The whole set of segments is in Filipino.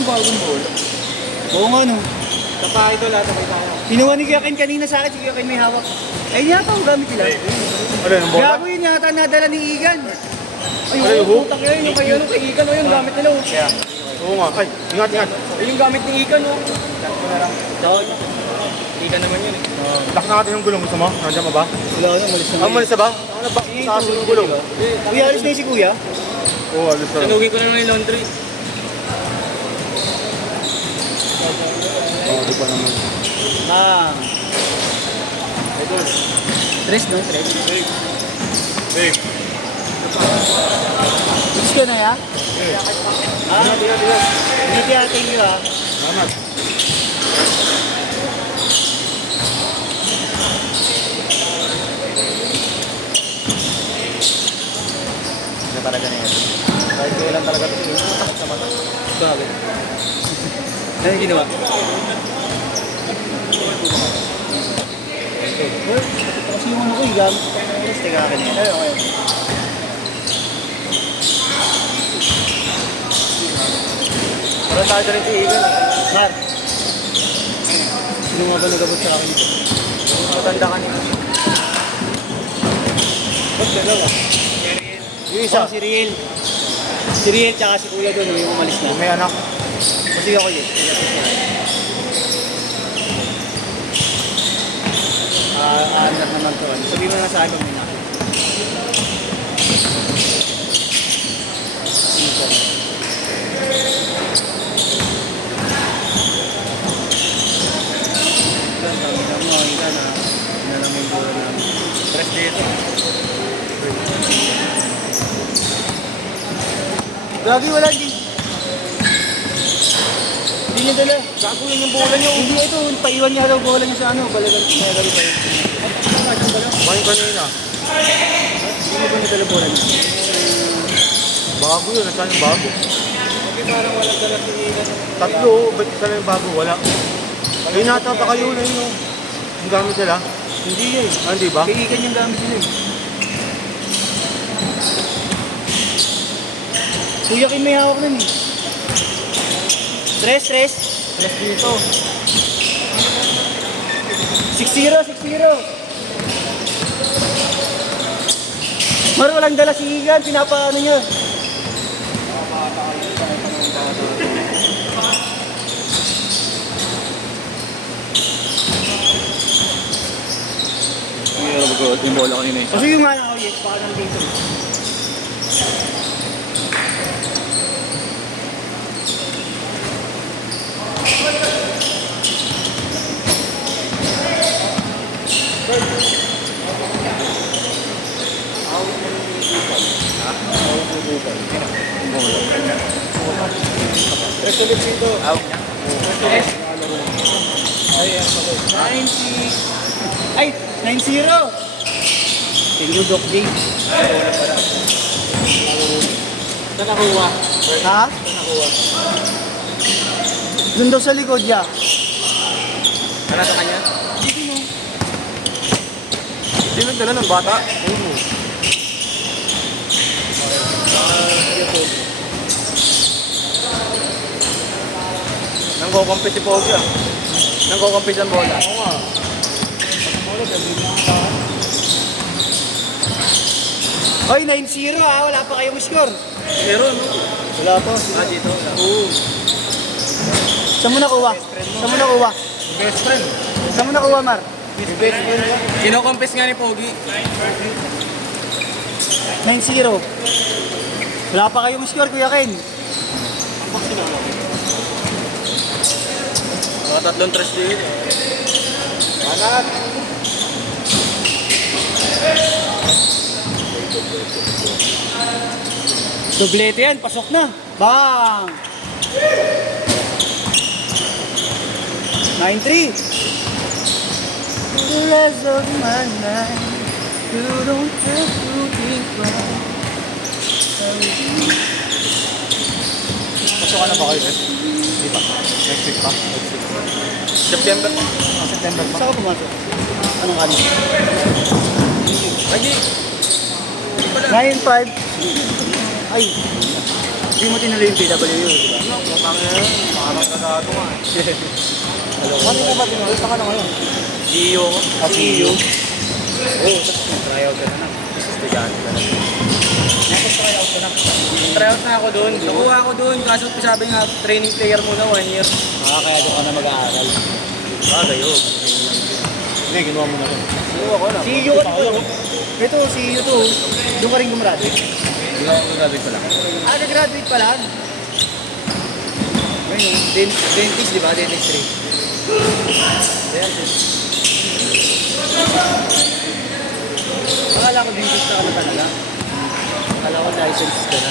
Ang bagong bola. Oo nga no. Saka ito lahat sabay tayo. Kinuha ni Kuya Ken kanina sa akin, si Kuya Ken may hawak. Ayun yata ang gamit nila. Ano yung bola? Gago yun yata nadala ni Igan. Ay, yung hook? Putang yun, yung kayo, kay Ikan, yung gamit nila. Yeah. Oo nga. Ay, ingat, ingat. Yung gamit ni Ikan, no? Dog. Ikan naman yun, eh. Lock na natin yung gulong. Gusto mo? Nandiyan ba ba? Wala na, malis na. Malis na ba? Ano ba? Taas yung gulong. Kuya, alis na yun si Kuya. Oo, alis na. Sanugin ko na lang yung laundry. Di pa naman. Ah. Tres, no? Tres. Hey. Gusto ko na ya? Ah, hindi kaya thank you ah. Salamat. Ito talaga na yan. Kahit kailan talaga ito. Bakit? Ano yung ginawa? Ito kasi yung ano ko, yung gamit ko ng oras, teka akin yan. Ay, okay. Wala tayo rin si Igan. Mar, sino nga ba nagabot sa akin ito? Matanda kanina. Ba't dalawa? Yung isa. Oh, si Riel. Si Riel tsaka si Kuya doon, yung umalis na. May anak. Kasi ako yun. Aangat naman to. Sabihin mo na sa akin pag may nakita. Press dito. Gagi, wala din. Hindi niya dala. Gago yun yung bola niyo. Hindi ito, paiwan niya daw bola niya sa ano, balagan niya gali pa yun. Kumain kanina. Hindi ba niya dala bola niya? Bago yun. Nasaan yung bago? Kasi parang walang dala si Ikan. Tatlo. Ba't isa lang yung bago? Wala. Ay, nata pa kayo na yun. Yung gamit nila. Hindi yan. Ah, hindi ba? Kaiigan yung gamit nila eh. Kuya Kim may hawak nun eh. Tres. Tres dito. 6-0. Mar, walang dala si Igan, pinapaano niya. Hindi na mag-road yung bola kanina, eh. Kasi yung nga ako, yes, baka nang dito. Press ulit dito. Out niya. Yes. 9-6. Ay, 9-0. Hello, Doc J. Saan nakuha? Ha? Doon daw sa likod niya. Wala sa kanya? Hindi nagdala ng bata. Nangko-compete si Pogi ah. Nangko-compete ang bola. Oo nga. Hoy, 9-0 ha. Wala pa kayong score. Pero, no? Wala pa. Ah, dito. Wala. Oo. Saan mo nakuha? Saan mo nakuha? Best friend. Saan mo nakuha, Mar? Best friend. Kino-compest nga ni Pogi. 9-0. Wala pa kayong score, Kuya Ken. Mga tatlong trash dito. Anak. Doblete yan. Pasok na. Bang! 9-3. The rest of my life, you don't have to think wrong. Pasok ka na ba kayo, Best? Hindi pa. Next week pa. Next week. September. September pa. Saan ka pumasok? Anong kanin? Ay, di. 9-5. Ay. Hindi mo tinuloy yung PWU, di ba? Ano, putang ina yun. Parang kagato nga. Ano mo ba tinuloy? Saan ka na ngayon? GEO ko. CU. Oo, tapos tryout ka na. Estudyante ka na. Tapos tryout ka na. Tryout na ako doon. Nakuha ako doon. Kaso sabi nga, training player muna 1 year. Kaya doon ka na mag-aaral. Gayo. Hindi, ginawa mo na rin. Nakuha ko na. CU ka dito. Ito, CU to. Doon ka rin gumraduate. Hindi ako grabe pa lang. Nag-graduate pa lang. Ngayon, dentist, di ba? Dentistry. Ayan. Akala ko dentist na ka na talaga. Akala ko licensed ka na.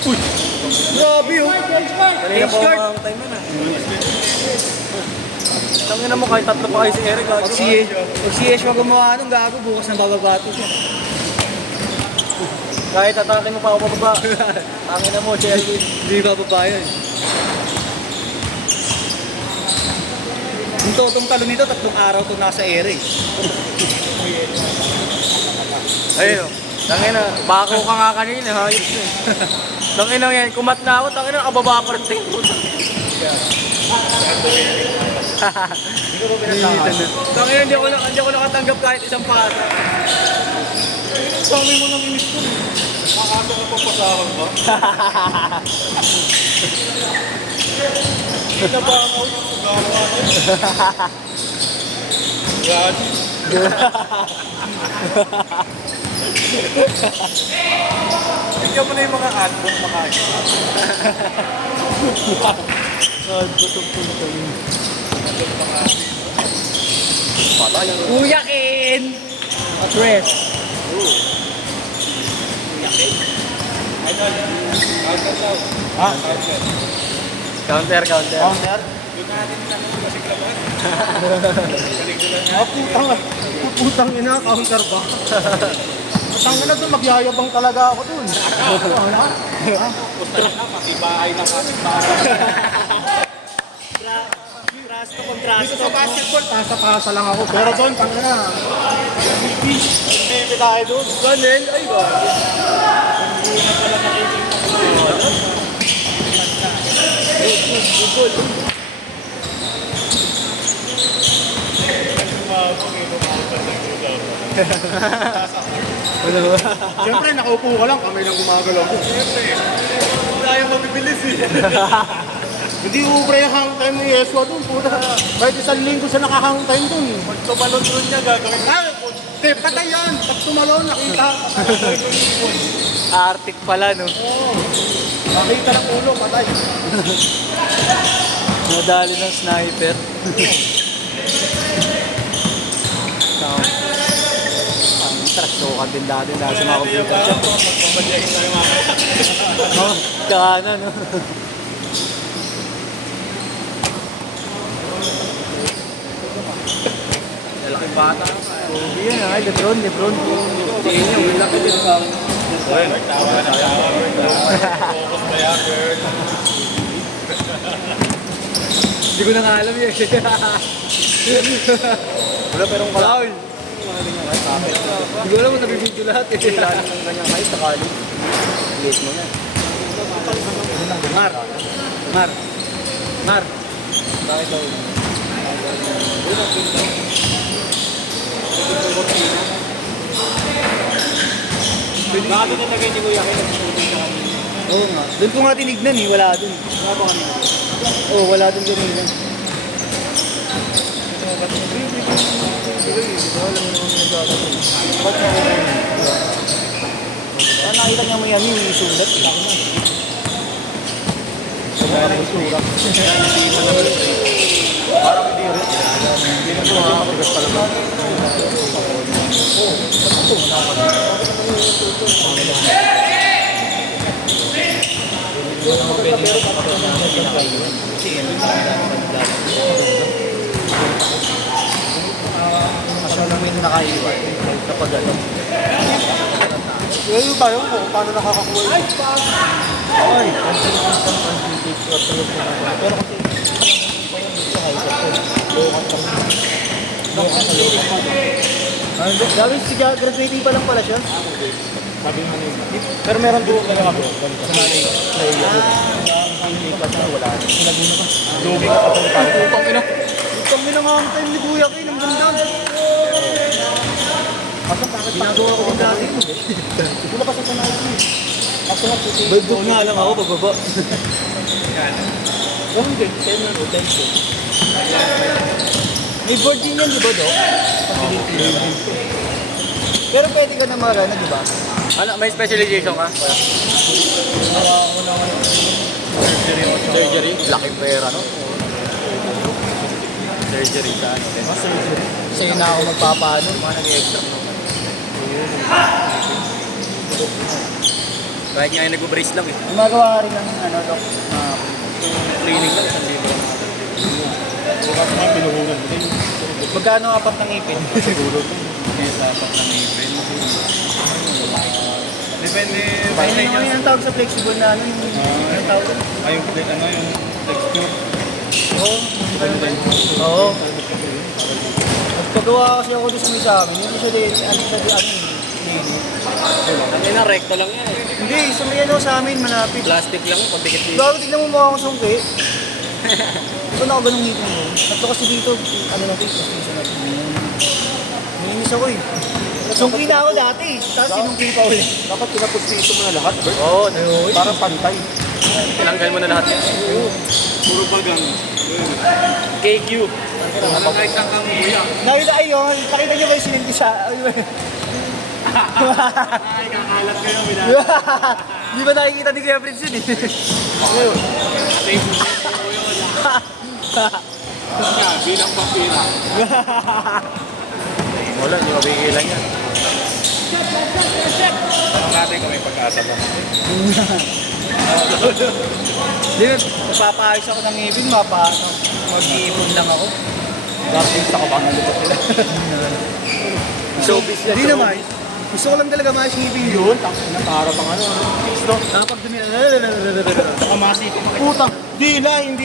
Uy! Grabe yun! Kanina po ang time na na. Tangina mo kahit tatlo pa kayo si Eric. Pag si Yeshua gumawa nung gago, bukas ng bababato siya. Kahit atake mo pa ako pababa. Tangina mo, si Eric. Hindi bababa yun. Yung totong talo nito, 3 araw to nasa ere. Ayun. Tangina, bako ka nga kanina, hayop na eh. Tangina yan, kumat na ako, tangina, kababa pa rin tingin mo. Tangina, hindi ako nakatanggap kahit isang pata. Sabi mo nang inis ko. Makasa ka papasahan ba? Hindi na ba ako? Gawa niya. Yan. Bigyan mo na yung mga adbook makain. Kuya Ken! Address. Ah, Counter. counter? Putang ina, counter ba? Putang ina doon, magyayabang talaga ako doon. Wala? Matibay na kapitbahay. Trasto, Dito kontrasto. sa basketball, pasa-pasa lang ako. Pero doon, tang ina. Hindi tayo doon. Ganun, ay ba? Siyempre, nakaupo ka lang, kamay lang gumagalaw ko. Siyempre, tayo mabibilis eh. Hindi ubra yung hang time ni Yeswa doon, puta. Kahit 1 linggo siya nakahang time doon. Pag tumalon doon niya, gagawin. Hindi, patay yan. Pag tumalon, nakita. Arctic pala, no? Oo. Nakita ng ulo, patay. Nadali ng sniper. Trasukan din dati sa mga computer shop. Magpapadiyahin tayo mamaya. No? Kaana, no? Lalaking bata. Hindi yan, ay, Lebron. Tingin niyo, may laki din sa akin. Tawa na tawa. Focus ba yan, girl? Hindi ko na nga alam yun. Wala perong Foul! Hindi ko alam kung nabibidyo lahat eh. Lahat ng ganyan kahit sa college. Late mo na. Mar. Bakit daw? Bakit na tagay ni Kuya Ken? Oo nga. Doon ko nga tinignan eh, wala doon. Wala ba kanina? Oo, wala doon kanina. Nakita niya mo yan yung sulat. Parang surak. Parang hindi rin. Hindi na makakapagas pala ba? Asya lang may nakaiwan. Kapag ano. Ngayon tayo kung paano nakakakuha yun. Ay, pero kasi Gabi, graduating pa lang pala siya. Sabi mo yun. Pero meron doon ka lang bro. Sa nanay. Wala. Sinaguna pa. Lugi ka pa tayo. Upang ina. Itang minangang time ni Kuya Kay, ng ganda. Ginagawa ko din dati. Hindi mo kasi sa nanay. Ako nga puti. Bagdog nga lang ako, pababa. Oh, hindi. 10 na 10. May board din yan, di ba, Dok? Pero pwede ka na marana, di ba? Ano, may specialization ka? Surgery? Laking pera, no? Surgery sa ano? Sa'yo na ako magpapaano. Mga nag-extra, no? Kahit nga yung nag-brace lang eh. Gumagawa rin ng ano, Dok. Training lang, 1,000. So, kasi mga pinuhunan mo din. Magkano apat ng ipin? Siguro. Kesa pag nang-ipin. Depende. Ano naman yung tawag sa flexible na ano? Yung tawag doon? Ay, yung texture. Oo. Oo. Nagpagawa kasi ako doon sa may sa amin. Hindi siya din, Ano na, recto lang yan eh. Hindi, sa may ano sa amin, malapit. Plastic lang, pagdikit dito. Bago tignan mo mukha akong sungki. Ito na ako ganung ngipin mo. Tatlo kasi dito, ano na dito, kasi natin. Nainis ako eh. Sungki na ako dati, tapos sinungki pa ulit. Dapat pinapustiso mo na lahat, Bert. Oo, Para pantay. tinanggal mo na lahat yan. Puro bagang. KQ. Anong kahit ang kamuya? Nakita ayun, nakita niyo ba yung sinungki sa... Ay, kakalat kayo, Di ba nakikita ni Kuya Prince yun eh? Ngayon. Bilang papira. Wala, hindi mabigilan yan. Tanong natin kung may pag-asa ba. Di ba, napapaayos ako ng ngipin, mag-iipon lang ako. Dapat sa kabangan lupat nila. Showbiz yan. Hindi naman. Gusto ko lang talaga maayos ngipin yun. Yun, tapos na para pang ano. Fix, no? Kapag dumi... Kamasi. Putang, di na, hindi